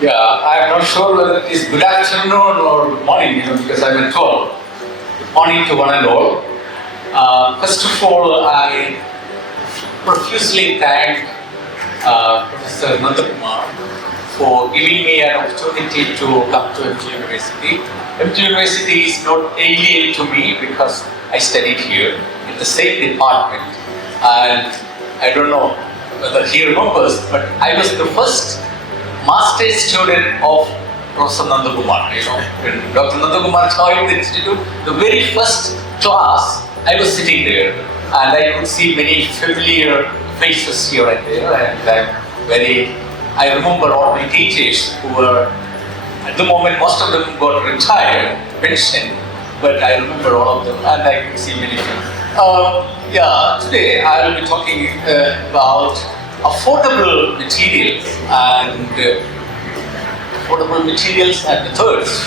Yeah, I'm not sure whether it is good afternoon or good morning, because I'm at 12. Good morning to one and all. First of all, I profusely thank Professor Nandakumar for giving me an opportunity to come to MT University. MT University is not alien to me because I studied here in the same department, and I don't know whether he remembers, but I was the first master's student of Professor Nandakumar. When Dr. Nandakumar joined the institute, the very first class, I was sitting there, and I could see many familiar faces here and there, and I remember all my teachers who were, at the moment, most of them got retired, pension, but I remember all of them, and I could see many of them. Today I will be talking about affordable materials and methods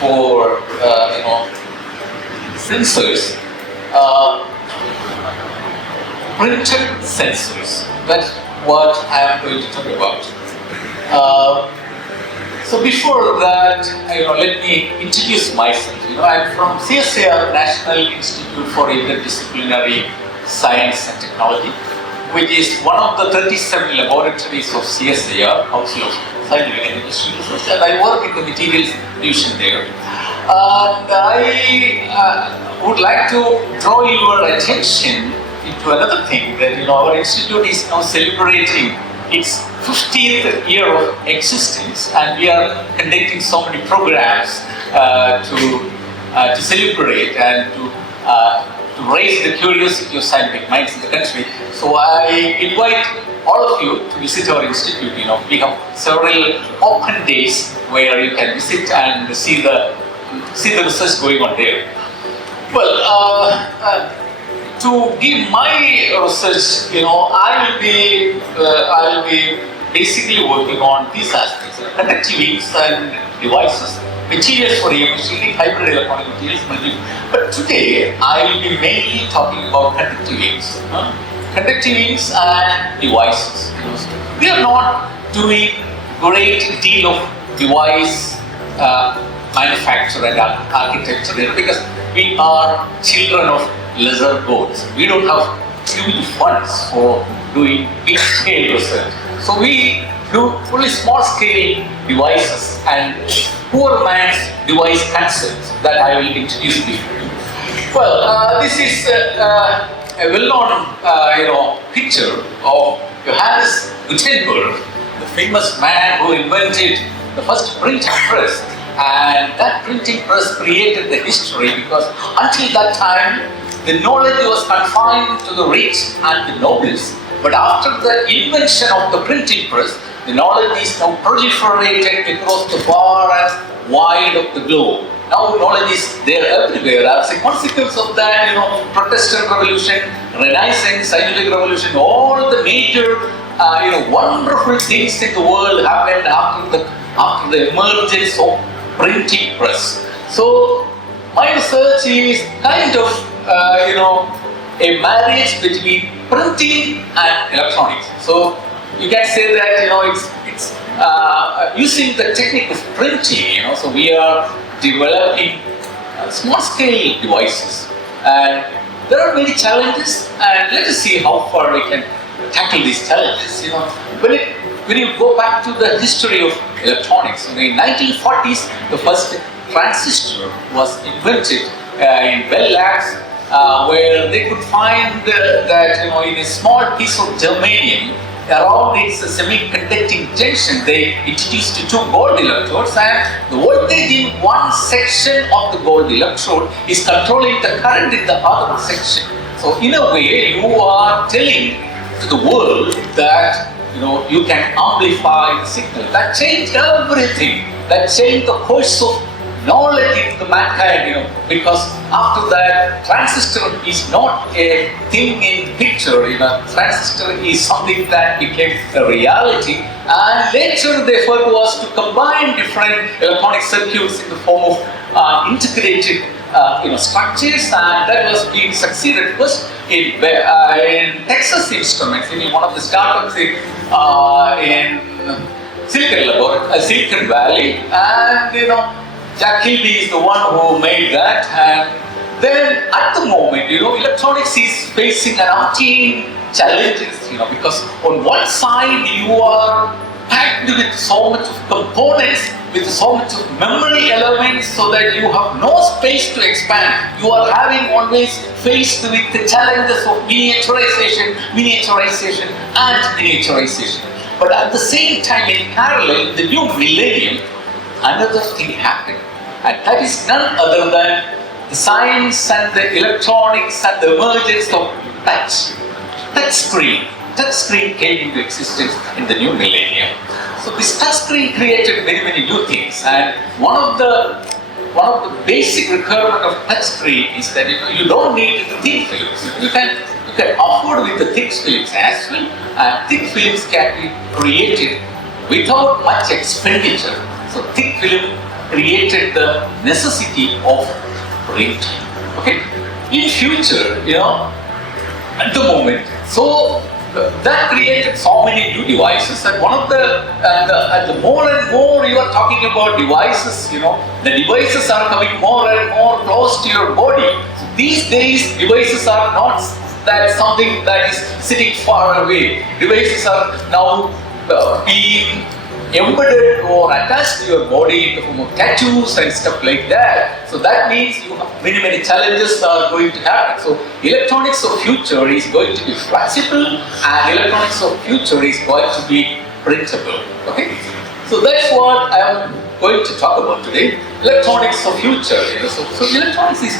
for sensors, printed sensors. That's what I am going to talk about. So before that, let me introduce myself. I'm from CSIR National Institute for Interdisciplinary Science and Technology, which is one of the 37 laboratories of CSIR, Council of Scientific and Industrial Research, and I work in the materials division there. And I would like to draw your attention into another thing, that our institute is now celebrating its 50th year of existence, and we are conducting so many programs to celebrate and to raise the curiosity of scientific minds in the country. So I invite all of you to visit our institute. We have several open days where you can visit and see the research going on there. Well, to give my research, I will be basically working on these aspects: conductive inks and devices, materials for machining, hybrid electronic materials. But today I will be mainly talking about conductive inks, and devices. We are not doing great deal of device manufacture and architecture there because we are children of lesser goals. We don't have huge funds for doing big scale research. So we do only small scale devices and poor man's device concepts that I will introduce before you. Well, this is a well-known picture of Johannes Gutenberg, the famous man who invented the first printing press. And that printing press created the history because until that time, the knowledge was confined to the rich and the nobles. But after the invention of the printing press, the knowledge is now proliferated across the far and wide of the globe. Now knowledge is there everywhere. As a consequence of that, Protestant Revolution, Renaissance, Scientific Revolution, all the major, wonderful things in the world happened after the emergence of printing press. So my research is kind of a marriage between printing and electronics. So you can say that it's using the technique of printing. So we are developing small scale devices, and there are many challenges. And let us see how far we can tackle these challenges. When you go back to the history of electronics, in the 1940s, the first transistor was invented in Bell Labs, where they could find that in a small piece of germanium, around its semiconducting junction, they introduced two gold electrodes, and the voltage in one section of the gold electrode is controlling the current in the other section. So in a way, you are telling to the world that you can amplify the signal. That changed everything. That changed the course of knowledge in the mankind, because after that, transistor is not a thing in picture. Transistor is something that became a reality. And later, the effort was to combine different electronic circuits in the form of integrated structures, and that was being succeeded first in Texas Instruments, in one of the startups in Silicon Valley, and Jack Kilby is the one who made that. And then at the moment, electronics is facing an umpteen challenges, because on one side you are packed with so much of components, with so much of memory elements, so that you have no space to expand. You are having always faced with the challenges of miniaturization, and miniaturization. But at the same time, in parallel, in the new millennium, another thing happened, and that is none other than the science and the electronics and the emergence of touchscreen. Touchscreen came into existence in the new millennium. So this touchscreen created many new things, and one of the basic requirement of touchscreen is that you don't need thin films. You can afford with the thick films as well, and thick films can be created without much expenditure. So thick film created the necessity of print. Okay, in future, at the moment, so that created so many new devices, and the more and more you are talking about devices, the devices are coming more and more close to your body. So these days, devices are not something that is sitting far away. Devices are now being embedded or attached to your body in the form of tattoos and stuff like that. So that means you have many challenges are going to happen. So electronics of future is going to be flexible, and electronics of future is going to be printable. Okay, so that's what I am going to talk about today. Electronics of future. So electronics is.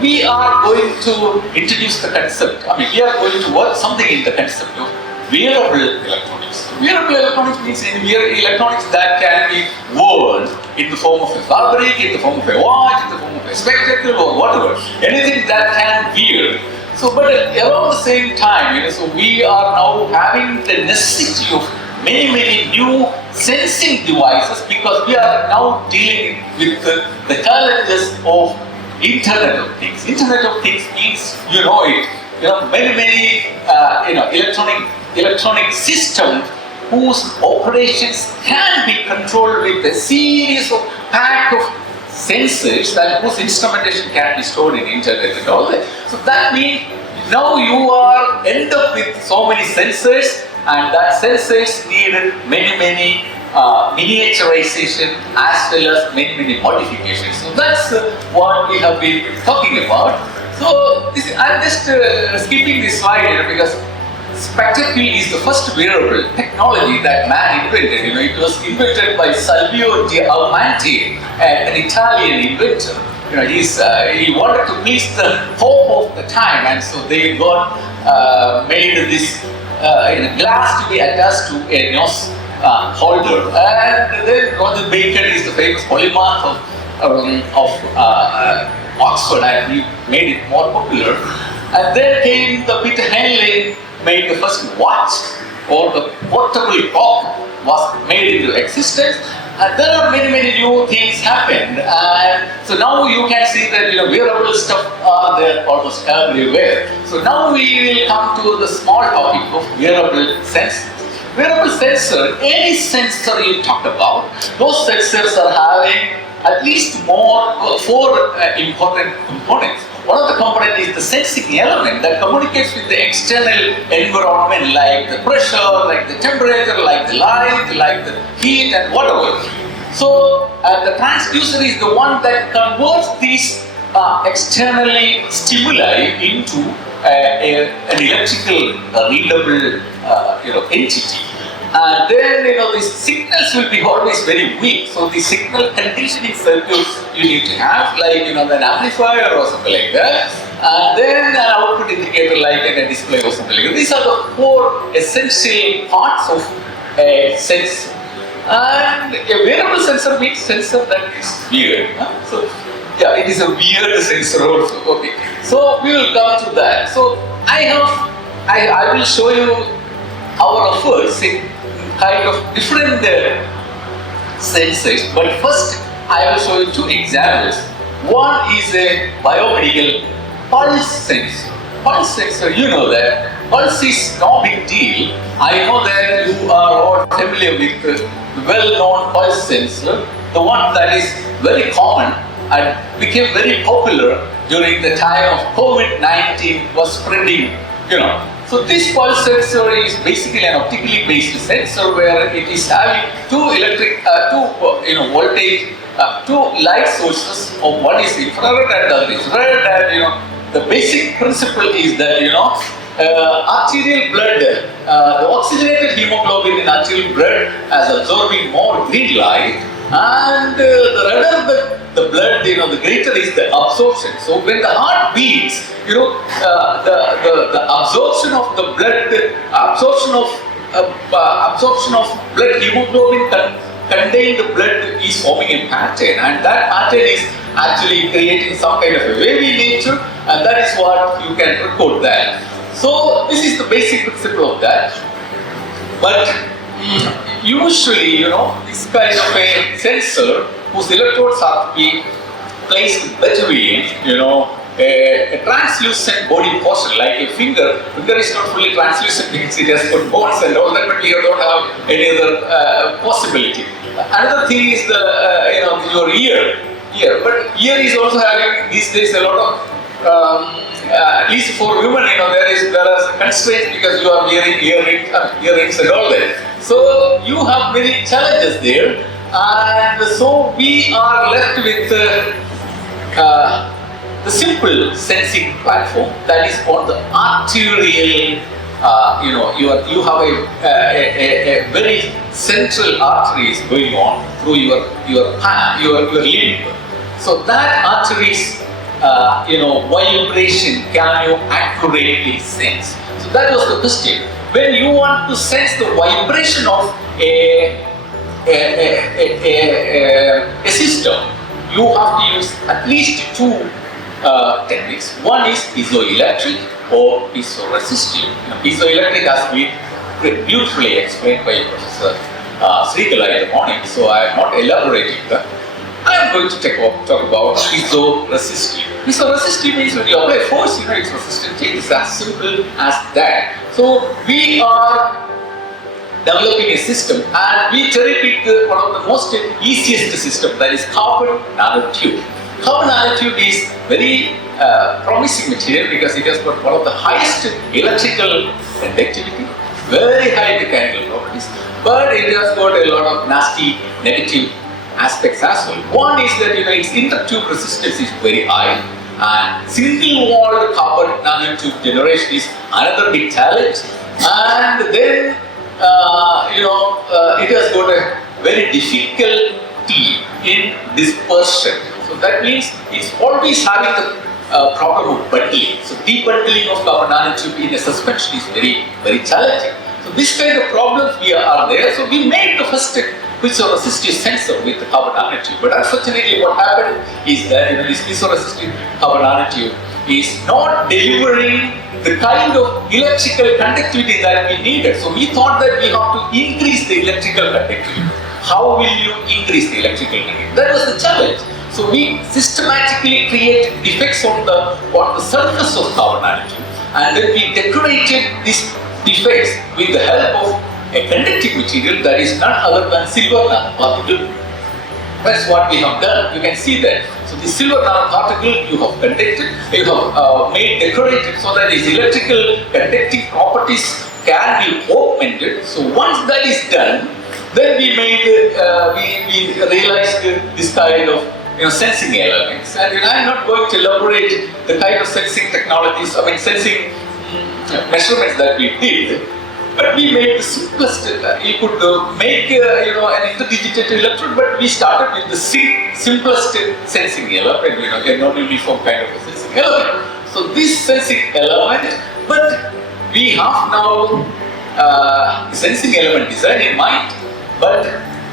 We are going to introduce the concept. We are going to work something in the concept of wearable electronics. Wearable electronics means electronics that can be worn in the form of a fabric, in the form of a watch, in the form of a spectacle, or whatever. Anything that can wear. So, but around the same time, so we are now having the necessity of many new sensing devices, because we are now dealing with the challenges of Internet of Things. Internet of Things means many electronic systems whose operations can be controlled with a series of pack of sensors, and whose instrumentation can be stored in internet and all that. So that means now you are end up with so many sensors, and that sensors need many miniaturization as well as many modifications. So that's what we have been talking about. So I'm just skipping this slide because spectacle is the first wearable technology that man invented. It was invented by Salvio Diamante, an Italian inventor. He wanted to please the hope of the time, and so they made this glass to be attached to a nose holder. And then Roger Bacon is the famous polymath of Oxford, and he made it more popular. And then came the Peter Henley, made the first watch, or the portable clock was made into existence. And there are many new things happened, and so now you can see that wearable stuff are there almost everywhere. So now we will come to the small topic of wearable sensors. Wearable sensor, any sensor you talk about, those sensors are having at least four important components. One of the components is the sensing element that communicates with the external environment, like the pressure, like the temperature, like the light, like the heat, and whatever. So the transducer is the one that converts these externally stimuli into an electrical readable entity. And then these signals will be always very weak. So the signal conditioning circuit you need to have, like an amplifier or something like that. And then an output indicator like a display or something like that. These are the four essential parts of a sensor. And a wearable sensor means sensor that is weird. So yeah, it is a weird sensor also. Okay. So we will come to that. So I will show you our efforts in kind of different sensors. But first, I will show you two examples. One is a biomedical pulse sensor. Pulse sensor, you know that pulse is no big deal. I know that you are all familiar with the well-known pulse sensor, the one that is very common and became very popular during the time of COVID-19 was spreading, So this pulse sensor is basically an optically based sensor where it is having two voltage, two light sources. Of one is infrared and the other is red, and the basic principle is that arterial blood, the oxygenated hemoglobin in arterial blood is absorbing more green light, and the redder the blood, the greater is the absorption. So when the heart beats, the absorption of the blood, absorption of blood hemoglobin contained blood is forming a pattern, and that pattern is actually creating some kind of a wavy nature, and that is what you can record that. So this is the basic principle of that. But usually, this kind of a sensor whose electrodes are to be placed between, a translucent body portion like a finger. Finger is not fully translucent because it has got bones and all that, but we don't have any other possibility. Another thing is your ear. But ear is also having these days a lot of at least for women, there are constraints because you are wearing earrings and all that. So you have many challenges there, and so we are left with the simple sensing platform that is called the arterial. You have a very central arteries going on through your limb. So that arteries, vibration can you accurately sense? So that was the question. When you want to sense the vibration of a system, you have to use at least two techniques. One is piezoelectric or piezoresistive. Piezoelectric has been beautifully explained by Professor Srikala in the morning, so I am not elaborating that. I am going to talk about piezoresistive. Piezoresistive means when you apply force, its resistance changes. As simple as that. So we are developing a system, and we cherry picked one of the most easiest system, that is carbon nanotube. Carbon nanotube is very promising material because it has got one of the highest electrical conductivity, very high mechanical properties, but it has got a lot of nasty negative aspects as well. One is that its intertube resistance is very high, and single-walled carbon nanotube generation is another big challenge. And then it has got a very difficulty in dispersion. So that means it's always having the problem of bundling. So debundling of carbon nanotube in a suspension is very, very challenging. So this kind of problems are there. So we made the first piezoresistive sensor with the carbon nanotube. But unfortunately, what happened is that this piezoresistive carbon nanotube is not delivering the kind of electrical conductivity that we needed. So we thought that we have to increase the electrical conductivity. How will you increase the electrical conductivity? That was the challenge. So we systematically create defects on the surface of carbon nanotube, and then we decorated these defects with the help of a conductive material that is none other than silver nanoparticle. That's what we have done. You can see that. So the silver nanoparticle you have conducted, you have made decorated so that its electrical conductive properties can be augmented. So once that is done, then we realized this kind of sensing elements. And I am not going to elaborate the kind of sensing technologies, sensing measurements that we did. But we made the simplest. You could make an interdigitated electrode, but we started with the simplest sensing element, a non-uniform kind of a sensing element. So this sensing element, but we have now sensing element design in mind, but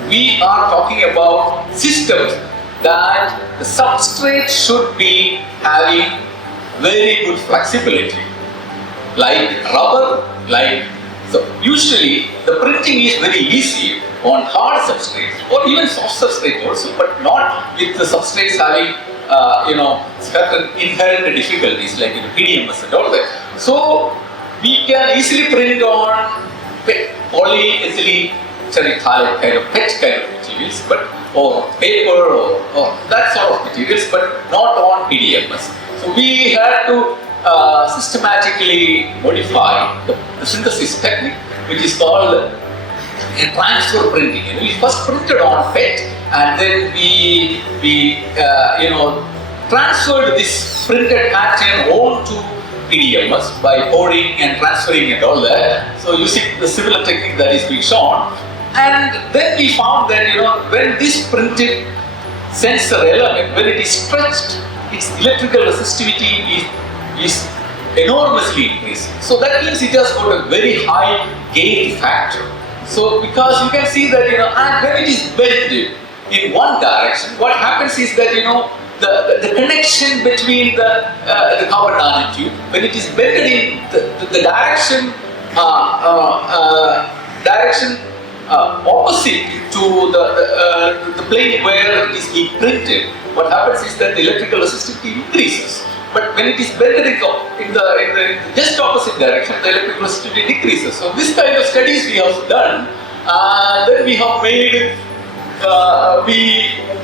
we are talking about systems that the substrate should be having very good flexibility, like rubber, so usually the printing is very easy on hard substrates or even soft substrates also, but not with the substrates having certain inherent difficulties like PDMS and all that. So we can easily print on polyethylene terephthalate kind of PET kind of materials, but or paper or that sort of materials, but not on PDMS. So we had to systematically modify the synthesis technique, which is called transfer printing. And we first printed on PET, and then we transferred this printed pattern onto PDMS by pouring and transferring and all that. So using the similar technique that is being shown, and then we found that when this printed sensor element, when it is stretched, its electrical resistivity is enormously increasing. So that means it has got a very high gain factor. So because you can see that and when it is bent in one direction, what happens is that the connection between the carbon nanotube, when it is bended in the direction opposite to the plane where it is being printed, what happens is that the electrical resistivity increases. But when it is bended in the just opposite direction, the electrical resistivity decreases. So this kind of studies we have done, then we have made.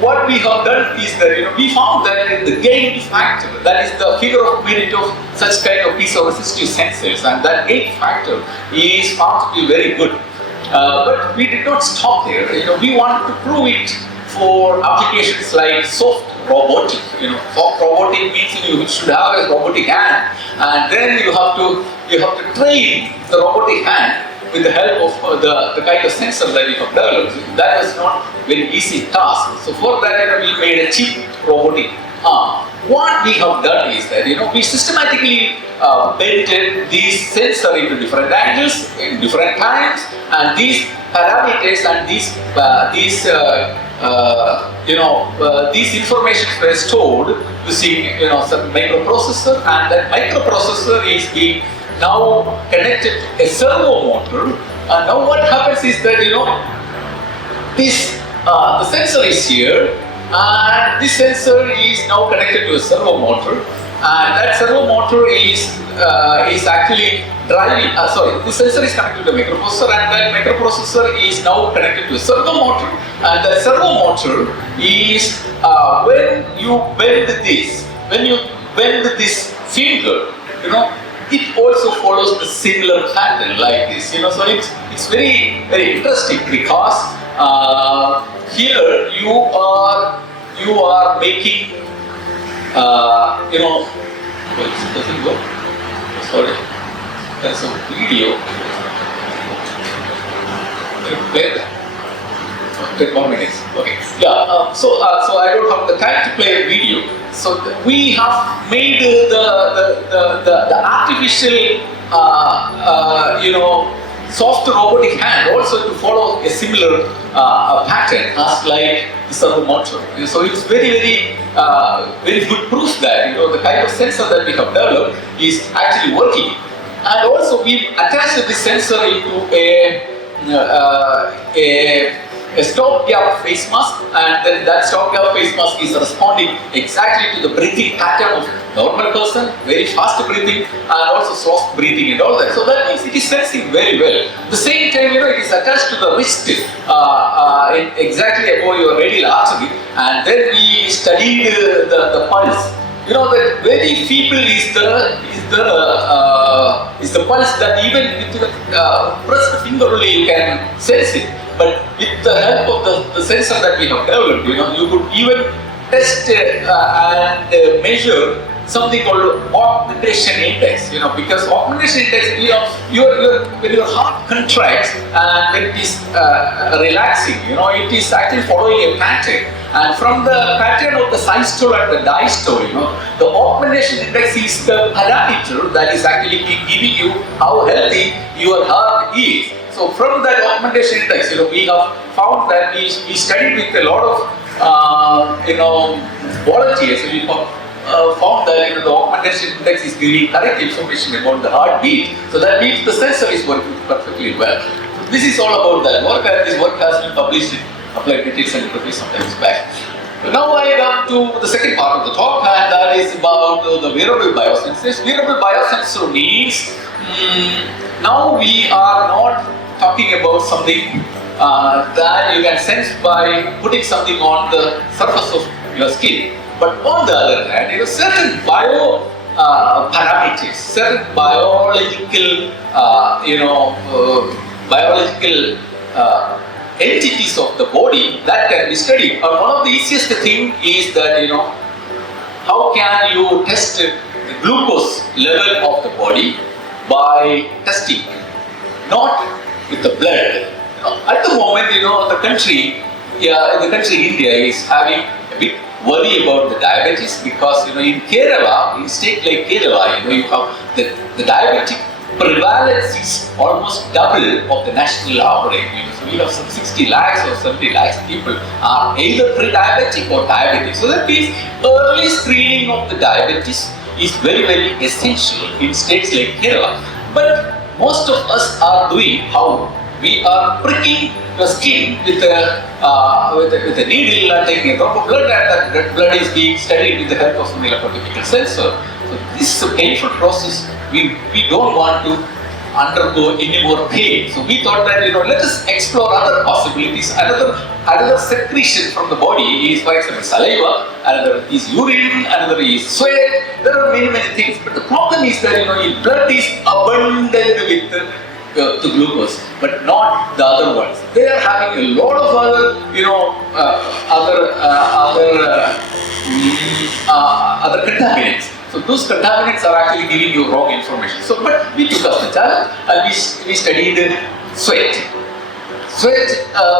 What we have done is that we found that the gain factor, that is the figure of merit of such kind of piezo-resistive sensors, and that gain factor is found to be very good. But we did not stop there. We wanted to prove it for applications like soft robotic. Soft robotic means you should have a robotic hand, and then you have to train the robotic hand with the help of the kind of sensor that we have developed. That was not very easy task. So for that, we made a cheap robotic arm. What we have done is that we systematically bended these sensor into different angles in different times, and these parameters and these information were stored using some microprocessor, and that microprocessor is being now connected to a servo motor. And now what happens is that this the sensor is here, and this sensor is now connected to a servo motor, and that servo motor is actually driving. This sensor is connected to the microprocessor, and that microprocessor is now connected to a servo motor, and the servo motor is when you bend this finger, it also follows the similar pattern like this. So it's very, very interesting because here you are making it doesn't work. Sorry, there's a video. Play that. 10 more minutes. Okay. Yeah. So I don't have the time to play a video. So we have made the artificial, soft robotic hand also to follow a similar pattern as like the servo motor. So it's very good proof that the kind of sensor that we have developed is actually working. And also we attached this sensor into a stopgap face mask, and then that stopgap face mask is responding exactly to the breathing pattern of normal person, very fast breathing and also soft breathing and all that. So that means it is sensing very well. At the same time, it is attached to the wrist exactly above your radial artery, and then we studied the pulse. That very feeble is the pulse that even with the pressed finger only you can sense it. But with the help of the sensor that we have developed, you could even test and measure something called augmentation index. Because augmentation index, when your heart contracts and when it is relaxing, it is actually following a pattern. And from the pattern of the systole and the diastole, the augmentation index is the parameter that is actually giving you how healthy your heart is. So from that augmentation index, we have found that we studied with a lot of volunteers. So we found that the augmentation index is giving correct information about the heartbeat. So that means the sensor is working perfectly well. So this is all about that work, and this work has been published in Applied Materials and Interface some times back. Now I come to the second part of the talk, and that is about the wearable biosensors. Wearable biosensor means now we are not talking about something that you can sense by putting something on the surface of your skin. But on the other hand, certain parameters, certain biological, biological entities of the body that can be studied. One of the easiest thing is that how can you test the glucose level of the body by testing, not with the blood. At the moment, the country India is having a big worry about the diabetes because in Kerala, in state like Kerala, you have the diabetic prevalence is almost double of the national average. So we have some 60 lakhs or 70 lakhs people are either pre-diabetic or diabetic. So that means early screening of the diabetes is very, very essential in states like Kerala. But most of us are doing how we are pricking the skin with a needle and taking a drop of blood, and that blood is being studied with the help of an electrochemical sensor. So this is a painful process. We don't want to undergo any more pain. So we thought that let us explore other possibilities. Another secretion from the body is, for example, saliva. Another is urine. Another is sweat. There are many things. But the problem is that in blood is abundant with the glucose, but not the other ones. They are having a lot of other contaminants. So those contaminants are actually giving you wrong information. So, but we took up the challenge and we studied sweat.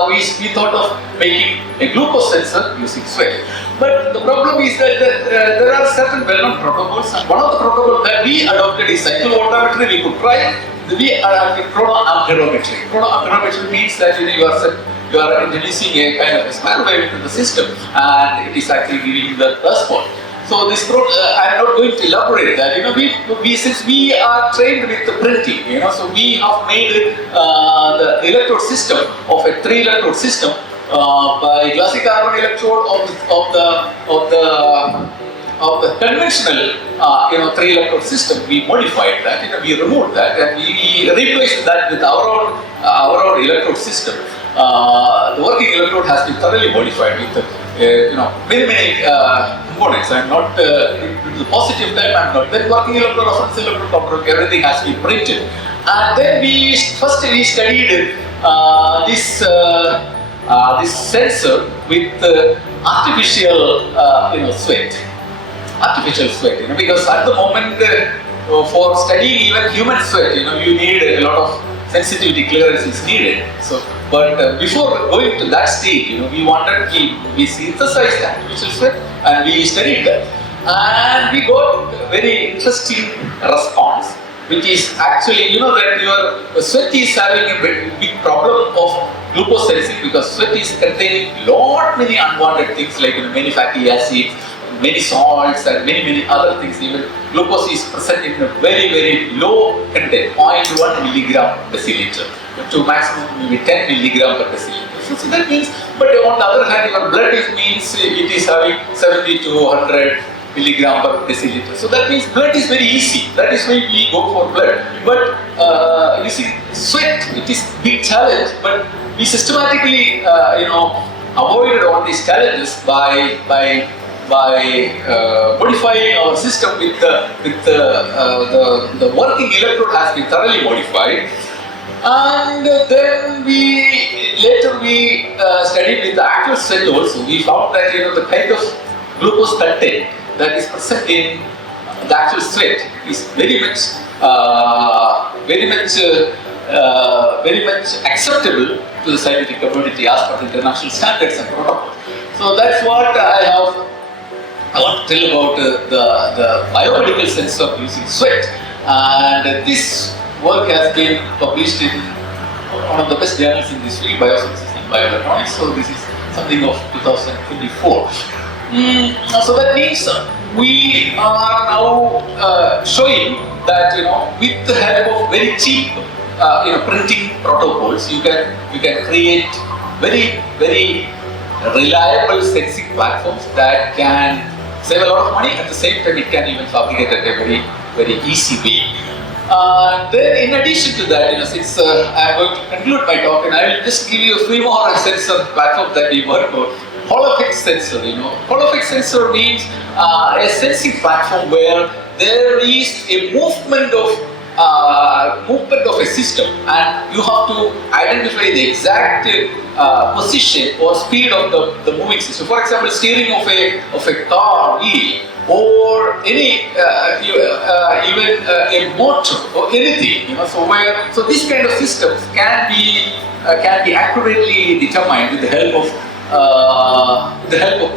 We thought of making a glucose sensor using sweat. But the problem is that there are certain well-known protocols. And one of the protocols that we adopted is cycle voltammetry. We could try chronoamperometry. Chronoamperometry means that you are introducing a kind of a spiral wave into the system, and it is actually giving you the response. So this I am not going to elaborate that. Since we are trained with the printing, so we have made the electrode system of a 3-electrode system by glassy carbon electrode of the conventional 3-electrode system. We modified that. We removed that and we replaced that with our own electrode system. The working electrode has been thoroughly modified with many components. I'm not into the positive time. I'm not. Then working electrode, reference electrode, everything has been printed. And then we studied this sensor with artificial sweat. Artificial sweat, because at the moment for studying even human sweat, you need a lot of sensitivity clearance is needed. So, but before going to that stage, we synthesized artificial sweat and we studied that, and we got a very interesting response, which is actually that your sweat is having a big problem of glucose sensing, because sweat is containing many unwanted things like many fatty acids, many salts and many other things. Even glucose is present in a very low content, 0.1 milligram deciliter to maximum maybe 10 milligram per deciliter. So that means, but on the other hand, your blood means it is having 70 to 100 milligram per deciliter. So that means blood is very easy. That is why we go for blood. But you see, sweat, it is big challenge. But we systematically, avoided all these challenges by modifying our system with the working electrode has been thoroughly modified, and then we studied with the actual sweat also. We found that the kind of glucose content that is present in the actual sweat is very much acceptable to the scientific community as per the international standards and protocols. So that's what I want to tell about the biomedical sensor using sweat, and this work has been published in one of the best journals in this field, Biosciences and Bioelectronics. So this is something of 2024. So that means we are now showing that with the help of very cheap printing protocols, you can create very reliable sensing platforms that can save a lot of money. At the same time, it can even fabricate at a very, very easy way. Then in addition to that, since I'm going to conclude my talk, and I will just give you 3 more sensor platforms that we work on. Holofix sensor, Holofix sensor means a sensing platform where there is a movement of a system, and you have to identify the exact position or speed of the moving system. For example, steering of a car wheel, or any even a motor or anything. So this kind of systems can be accurately determined with the help of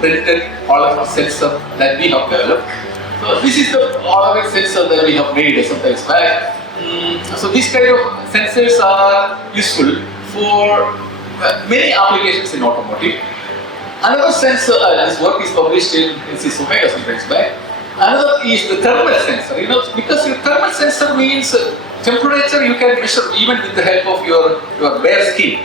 printed holographic sensor that we have developed. So this is the holographic sensor that we have made some time back. So these kind of sensors are useful for many applications in automotive. Another sensor, this work is published in CSIR-NIIST some time back. Another is the thermal sensor. Because your thermal sensor means temperature you can measure even with the help of your bare skin.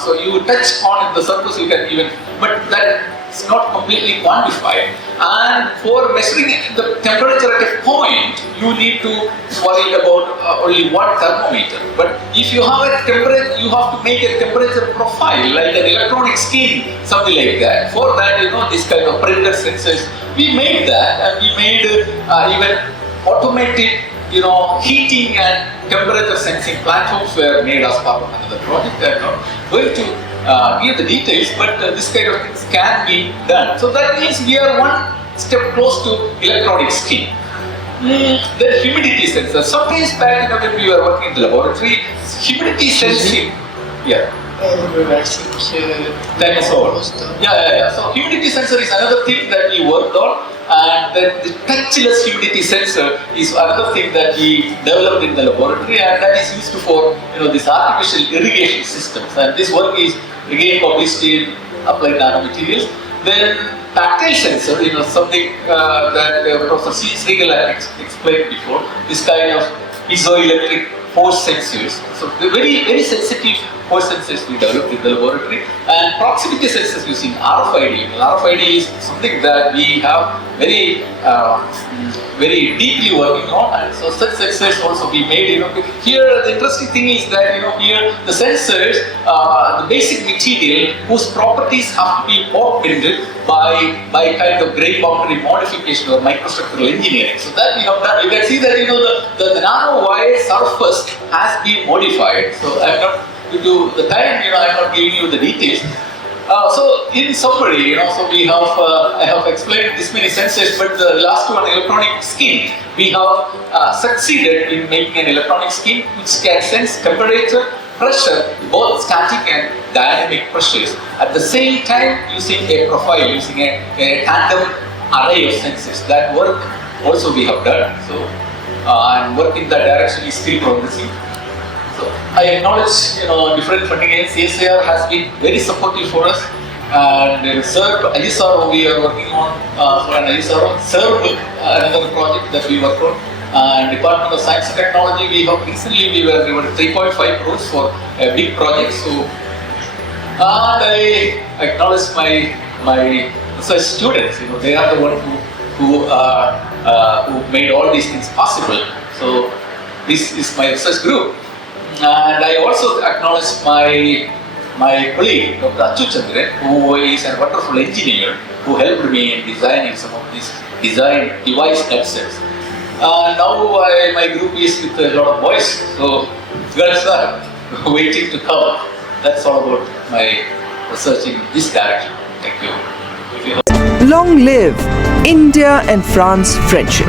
So you touch on the surface, you can even, but that's not completely quantified. And for measuring the temperature at a point, you need to worry about only one thermometer. But if you have a temperature, you have to make a temperature profile like an electronic skin, something like that. For that, this kind of printed sensors, we made that, and we made even automated heating and temperature sensing platforms were made as part of another project. I'm not going to give the details, but this kind of things can be done. So that means we are one step close to electronic skin. The humidity sensor. Sometimes back when we were working in the laboratory, humidity sensing. Yeah. Time is over. Yeah. So humidity sensor is another thing that we worked on. And then the touchless humidity sensor is another thing that we developed in the laboratory, and that is used for these artificial irrigation systems. And this work is again published in Applied Nanomaterials. Then tactile sensor, something that Professor Surendran explained before. This kind of piezoelectric force sensors. So the very, very sensitive force sensors we developed in the laboratory, and proximity sensors using RFID. RFID is something that we have very, very deeply working on, and so such sensors also we made. Here the interesting thing is that here the sensors, the basic material whose properties have to be augmented by kind of grain boundary modification or microstructural engineering. So that we have done. You can see that the nano wire surface has been modified. So I'm not due to the time, I'm not giving you the details. So in summary, so we have I have explained this many sensors, but the last one, electronic skin, we have succeeded in making an electronic skin which can sense temperature, pressure, both static and dynamic pressures. At the same time, using a profile, using a tandem array of sensors. That work also we have done. So and work in that direction is still progressing. So I acknowledge, different funding agencies. CSIR has been very supportive for us, and ISRO we are working on for an ISRO. Another project that we work on. And Department of Science and Technology, we were given 3.5 crores for a big project. So, and I acknowledge my research students. They are the ones who made all these things possible. So this is my research group. And I also acknowledge my colleague, Dr. Surendran, who is a wonderful engineer who helped me in designing some of these device concepts. Now my group is with a lot of boys, so girls are waiting to come. That's all about my research in this direction. Thank you. Long live India and France friendship.